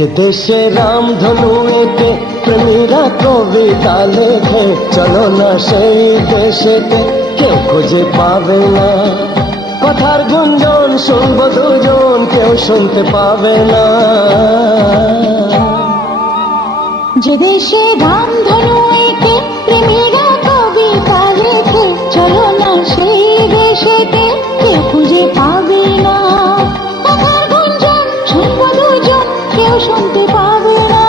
যে দেশে রামধনু এঁকে প্রেমীরা কবিতা লেখে, চলো না সেই দেশেতে, কেউ খুঁজে পাবে না। কথার গুঞ্জন শুনবো দুজন, কেউ শুনতে পাবে না। যে দেশে রামধনু এঁকে প্রেমীরা কবিতা লেখে, চলো না সেই দেশেতে, কেউ খুঁজে পাবে না। কথার গুঞ্জন শুনবো দুজন, কেউ শুনতে পাবে না।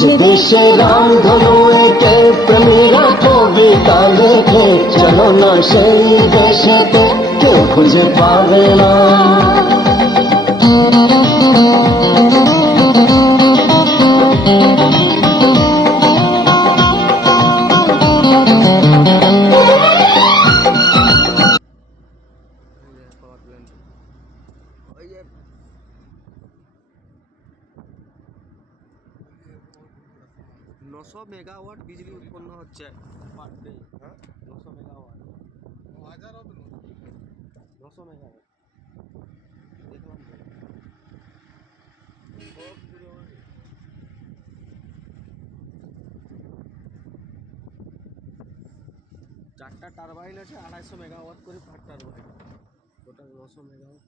যে দেশে রামধনু এঁকে প্রেমীরা কবিতা লেখে, চলো না সেই দেশেতে, কেউ খুঁজে পাবে না। नौसौ मेगावाट बिजली उत्पन्न হচ্ছে পার ডে। 900 মেগাওয়াট, 900 মেগাওয়াট দেখলাম তো। চারটা টারবাইন আছে, 250 মেগাওয়াট করে পার টারবাইন, টোটাল 900 মেগাওয়াট।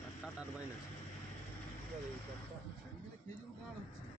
চারটা টারবাইন আছে।